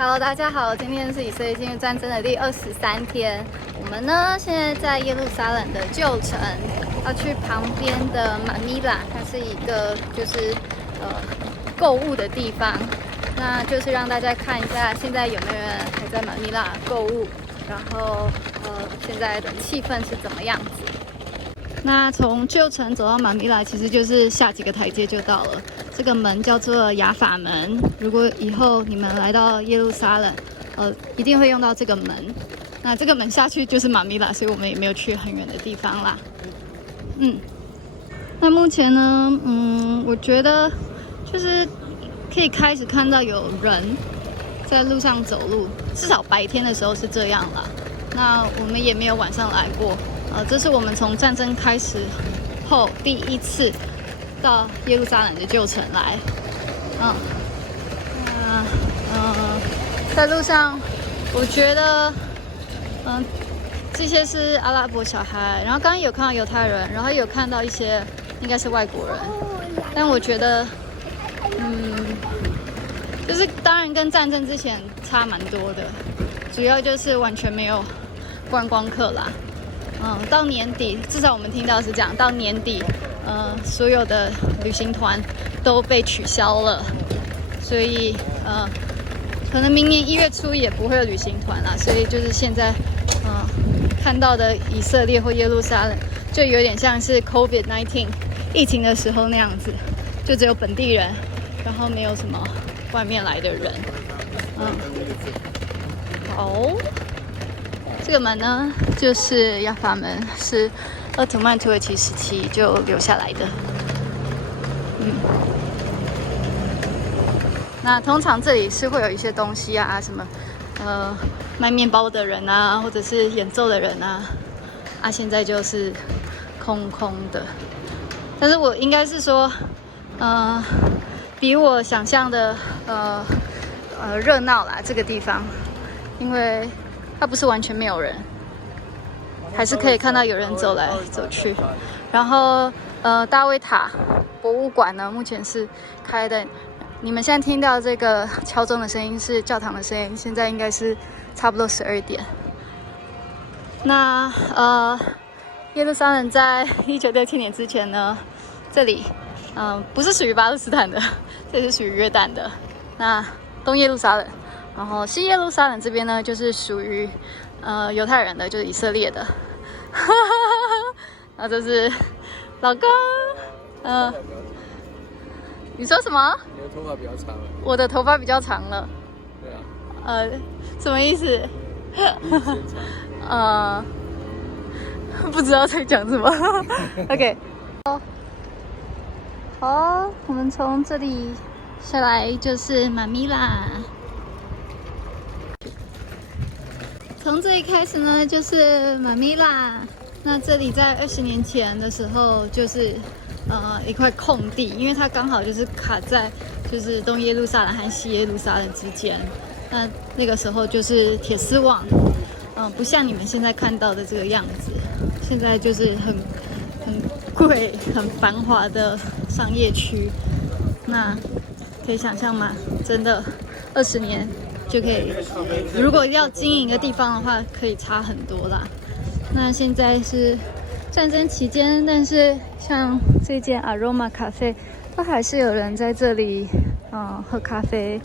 Hello， 大家好，今天是以色列进入战争的第23天。我们呢现在在耶路撒冷的旧城，要去旁边的马米拉，它是一个就是购物的地方。那就是让大家看一下，现在有没有人还在马米拉购物，然后现在的气氛是怎么样子？那从旧城走到马米拉，其实就是下几个台阶就到了。这个门叫做雅法门。如果以后你们来到耶路撒冷，一定会用到这个门。那这个门下去就是马米拉，所以我们也没有去很远的地方啦。那目前呢，我觉得就是可以开始看到有人在路上走路，至少白天的时候是这样啦。那我们也没有晚上来过。这是我们从战争开始后第一次到耶路撒冷的旧城来。在路上，我觉得，这些是阿拉伯小孩，然后刚刚有看到犹太人，然后有看到一些应该是外国人，但我觉得，就是当然跟战争之前差蛮多的，主要就是完全没有观光客啦。到年底，至少我们听到是这样，到年底，所有的旅行团都被取消了，所以可能明年1月初也不会有旅行团啦。所以就是现在，看到的以色列或耶路撒冷，就有点像是 COVID-19 疫情的时候那样子，就只有本地人，然后没有什么外面来的人。好。这个门呢，就是亚法门，是鄂图曼土耳其时期就留下来的。那通常这里是会有一些东西啊，什么卖面包的人啊，或者是演奏的人啊，现在就是空空的。但是我应该是说，比我想象的热闹啦，这个地方，因为它不是完全没有人，还是可以看到有人走来走去。然后大卫塔博物馆呢，目前是开的。你们现在听到这个敲钟的声音是教堂的声音，现在应该是差不多12点。那耶路撒冷在1967年之前呢，这里不是属于巴勒斯坦的，这是属于约旦的。那东耶路撒冷。然后西耶路撒冷这边呢，就是属于犹太人的，就是以色列的。然后这是老公，你说什么？你的头发比较长了。我的头发比较长了。对啊。什么意思？不知道在讲什么。OK。好，我们从这里下来就是马米拉。从这里开始呢，就是马米拉。那这里在20年前的时候，就是一块空地，因为它刚好就是卡在就是东耶路撒冷和西耶路撒冷之间。那个时候就是铁丝网，不像你们现在看到的这个样子。现在就是很贵、很繁华的商业区。那可以想象吗？真的20年。就可以，如果要经营一个地方的话，可以差很多啦。那现在是战争期间，但是像这间 Aroma 咖啡，都还是有人在这里喝咖啡。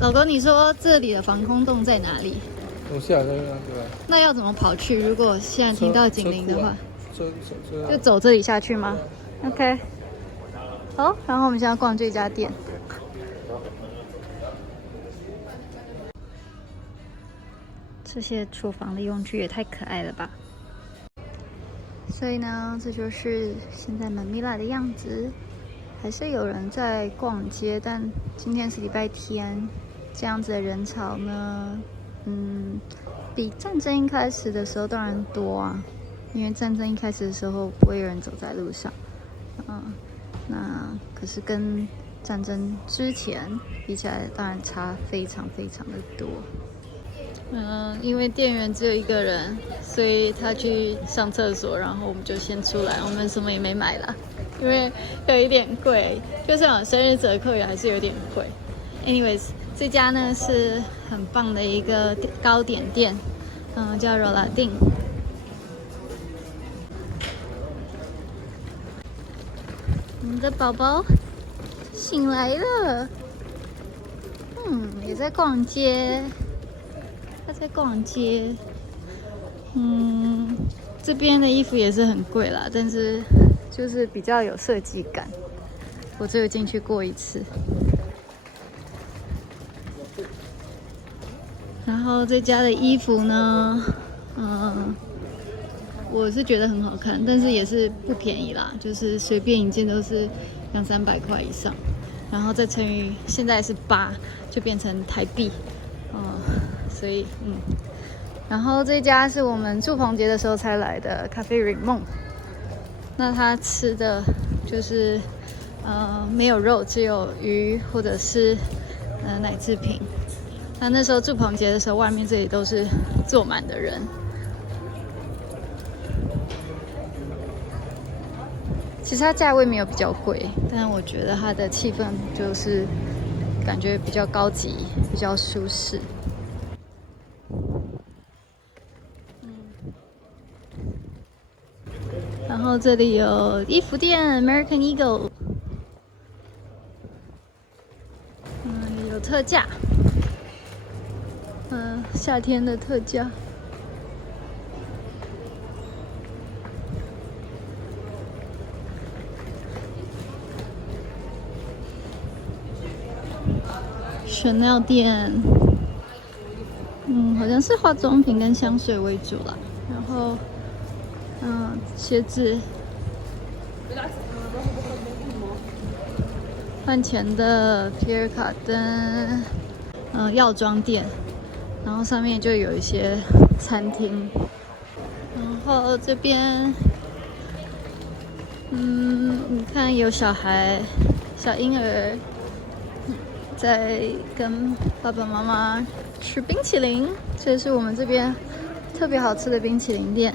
老公，你说这里的防空洞在哪里？从下那个。那要怎么跑去？如果现在听到警铃的话，就走这里下去吗 ？OK。好，然后我们现在逛这家店。这些厨房的用具也太可爱了吧！所以呢，这就是现在马米拉的样子。还是有人在逛街，但今天是礼拜天，这样子的人潮呢，比战争一开始的时候当然多啊。因为战争一开始的时候不会有人走在路上，那可是跟战争之前比起来，当然差非常非常的多。因为店员只有一个人，所以他去上厕所，然后我们就先出来，我们什么也没买啦，因为有一点贵，就算有生日折扣也还是有点贵。Anyways，这家呢是很棒的一个糕点店，叫柔拉丁。我们的宝宝醒来了，也在逛街，他在逛街。这边的衣服也是很贵啦，但是就是比较有设计感。我只有进去过一次。然后这家的衣服呢，我是觉得很好看，但是也是不便宜啦，就是随便一件都是200-300块以上，然后再乘以现在是8，就变成台币，所以然后这家是我们住棚节的时候才来的咖啡瑞梦，那他吃的就是没有肉，只有鱼或者是奶制品。那时候住棚节的时候，外面这里都是坐满的人。其实它价位没有比较贵，但我觉得它的气氛就是感觉比较高级，比较舒适。然后这里有衣服店 American Eagle， 有特价，夏天的特价。Chanel 店，好像是化妆品跟香水为主啦。然后，鞋子，饭前的皮尔卡登，药妆店，然后上面就有一些餐厅。然后这边，你看有小孩、小婴儿。在跟爸爸妈妈吃冰淇淋，这是我们这边特别好吃的冰淇淋店，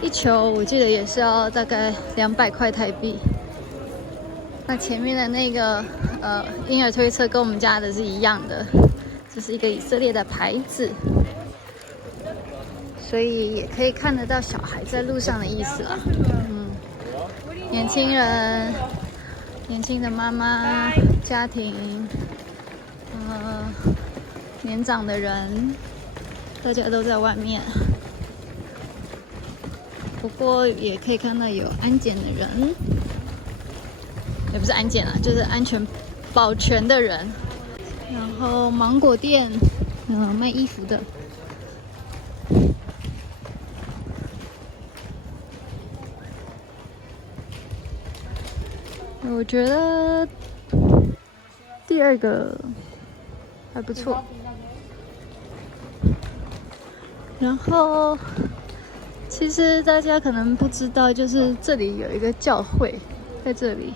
一球我记得也是要大概200块台币。那前面的那个婴儿推车跟我们家的是一样的，这是一个以色列的牌子，所以也可以看得到小孩在路上的意思啦。年轻人。年轻的妈妈、家庭，年长的人，大家都在外面。不过也可以看到有安检的人，也不是安检啦，就是安全保全的人。然后芒果店，卖衣服的。我觉得第二个还不错。然后，其实大家可能不知道，就是这里有一个教会在这里。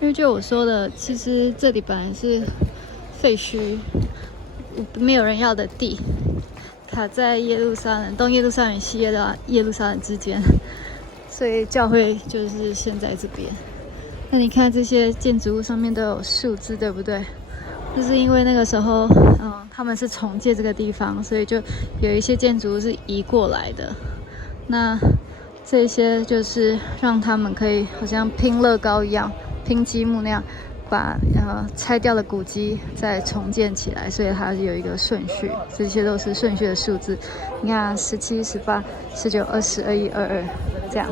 因为就我说的，其实这里本来是废墟，没有人要的地，卡在耶路撒冷东耶路撒冷、西耶路撒冷之间，所以教会就是现在这边。那你看这些建筑物上面都有数字，对不对？就是因为那个时候，他们是重建这个地方，所以就有一些建筑物是移过来的。那这些就是让他们可以好像拼乐高一样，拼积木那样，把拆掉的古迹再重建起来，所以它有一个顺序，这些都是顺序的数字。你看17、18、19、20、21、22这样。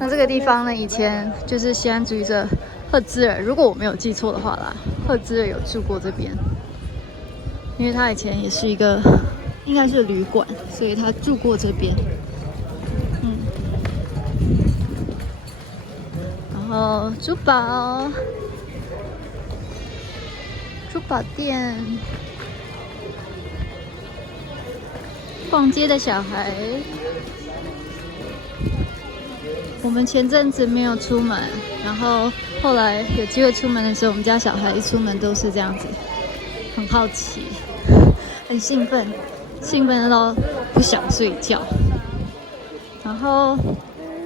那这个地方呢，以前就是西安主义者赫兹尔，如果我没有记错的话啦，赫兹尔有住过这边，因为他以前也是一个应该是旅馆，所以他住过这边。然后珠宝店，逛街的小孩。我们前阵子没有出门，然后后来有机会出门的时候，我们家小孩一出门都是这样子，很好奇，很兴奋到不想睡觉。然后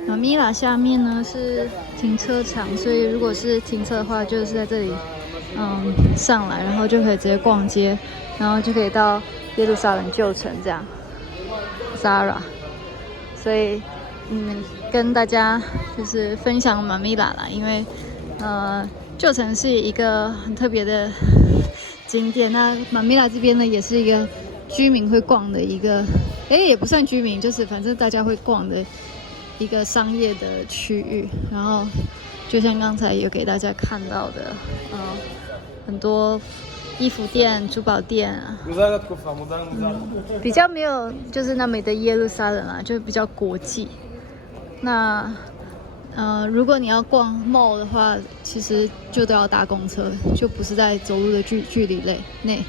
马米拉下面呢是停车场，所以如果是停车的话，就是在这里上来，然后就可以直接逛街，然后就可以到耶路撒冷旧城这样 Zara。所以跟大家就是分享马米拉啦，因为旧城是一个很特别的景点。那马米拉这边呢，也是一个居民会逛的一个，也不算居民，就是反正大家会逛的一个商业的区域。然后就像刚才有给大家看到的，很多衣服店、珠宝店啊，比较没有就是那么的耶路撒冷啊，就比较国际。那如果你要逛 mall 的话，其实就都要搭公车，就不是在走路的距离内。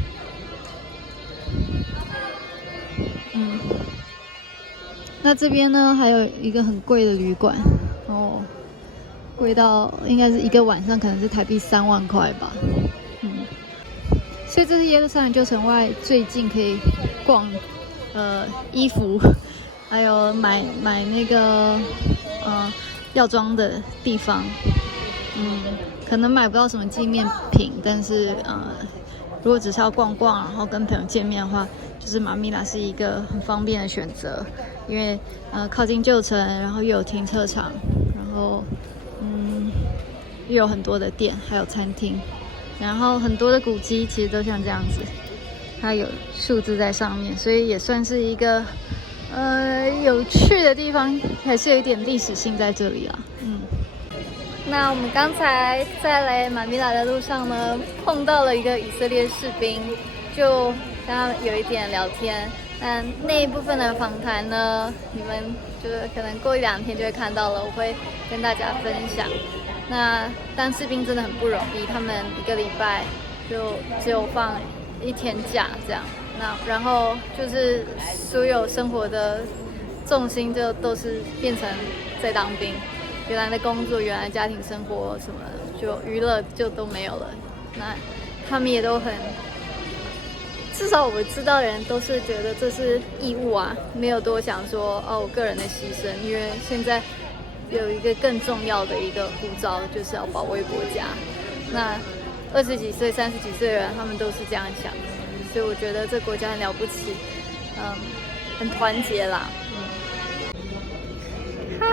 那这边呢，还有一个很贵的旅馆哦，贵到应该是一个晚上可能是台币3万块吧。所以这是耶路撒冷旧城外最近可以逛衣服，还有买那个药妆的地方。可能买不到什么纪念品，但是如果只是要逛逛，然后跟朋友见面的话，就是马米拉是一个很方便的选择，因为靠近旧城，然后又有停车场，然后又有很多的店，还有餐厅，然后很多的古迹其实都像这样子，它有数字在上面，所以也算是一个有趣的地方，还是有一点历史性在这里啦。那我们刚才在来马米拉的路上呢，碰到了一个以色列士兵，就跟他有一点聊天。那一部分的访谈呢，你们就是可能过1-2天就会看到了，我会跟大家分享。那当士兵真的很不容易，他们1个礼拜就只有放1天假这样。那然后就是所有生活的重心就都是变成在当兵。原来的工作、原来家庭生活什么的，就娱乐就都没有了。那他们也都很，至少我知道的人都是觉得这是义务啊，没有多想说我个人的牺牲，因为现在有一个更重要的一个护照，就是要保卫国家。那20几岁、30几岁的人，他们都是这样想，所以我觉得这国家很了不起，很团结啦。嗨。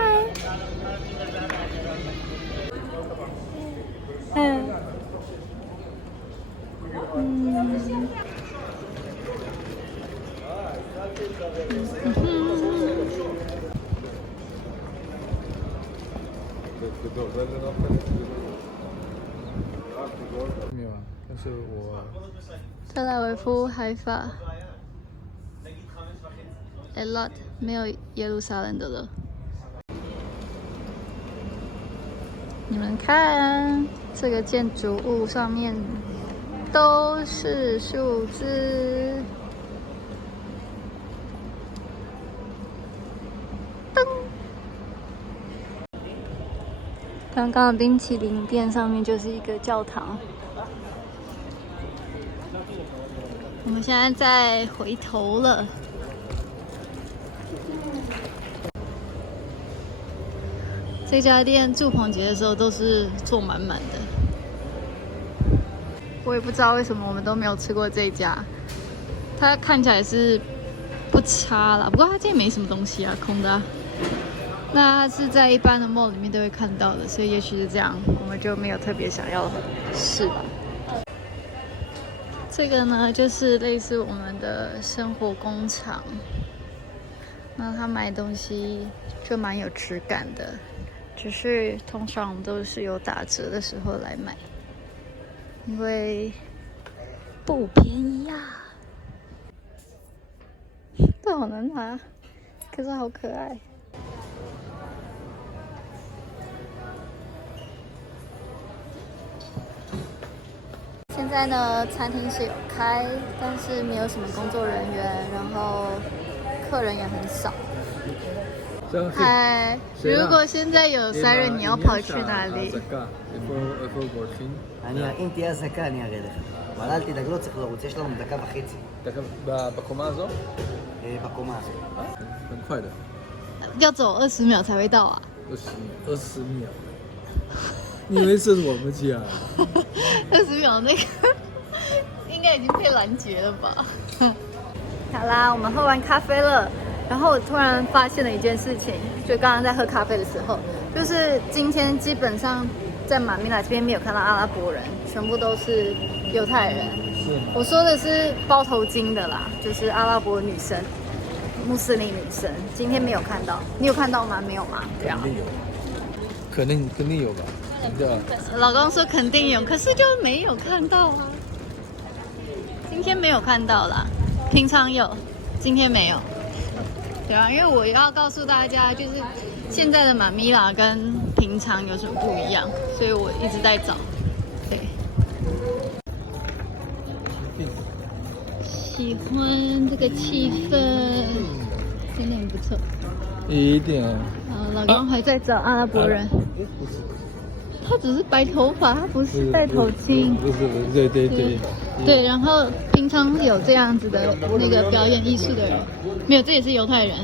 没有啊，但是我特拉维夫、海法、Eilat 没有耶路撒冷的了。你们看，这个建筑物上面都是数字。噔！刚刚的冰淇淋店上面就是一个教堂。我们现在在回头了。这家店祝棚节的时候都是坐满满的，我也不知道为什么我们都没有吃过这家。它看起来是不差啦，不过它这也没什么东西啊，空的啊。那它是在一般的 mall 里面都会看到的，所以也许是这样，我们就没有特别想要试吧。这个呢，就是类似我们的生活工厂，那他买东西就蛮有质感的。只是通常我们都是有打折的时候来买，因为不便宜呀。这好难拿，可是好可爱。现在呢，餐厅是有开，但是没有什么工作人员，然后客人也很少。嗨，如果现在有siren，你要跑去哪里？ אם תהיה אזעקה אני אראה לך. אבל אל תדאג, לא צריך לרוץ, יש לנו 1.5 דקות. בקומה הזו? בקומה הזו. 很快的。要走20秒才会到啊？ 20秒。你以为这是我们家？ 20秒那个应该已经被拦截了吧？好啦，我们喝完咖啡了，然后我突然发现了一件事情，就刚刚在喝咖啡的时候，就是今天基本上在马尼拉这边没有看到阿拉伯人，全部都是犹太人。是吗？我说的是包头巾的啦，就是阿拉伯女生、穆斯林女生，今天没有看到，你有看到吗？没有吗？对啊。肯定有吧？对吧？老公说肯定有，可是就没有看到啊。今天没有看到啦，平常有，今天没有。对啊，因为我要告诉大家，就是现在的马尼拉跟平常有什么不一样，所以我一直在找。对，喜欢这个气氛，真的很不错。一点。老公还在找阿拉伯人。他只是白头发，他不是戴头巾。不是，对。对，然后平常有这样子的那个表演艺术的人，没有，这也是犹太人，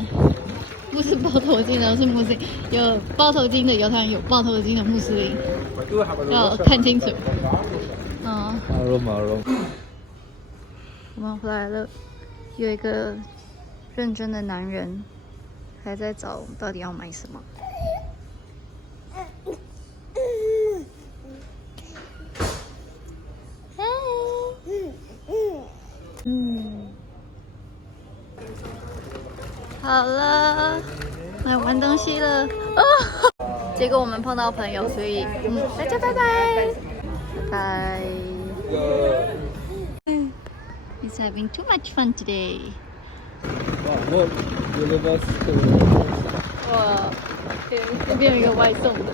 不是包头巾的，是穆斯林。有包头巾的犹太人，有包头巾的穆斯林，要看清楚。马龙。我们回来了，有一个认真的男人还在找我们到底要买什么。好了，来玩东西了哦。结果我们碰到朋友，所以大家拜拜，拜拜。He's having too much fun today. 哇，那边有一个外送的。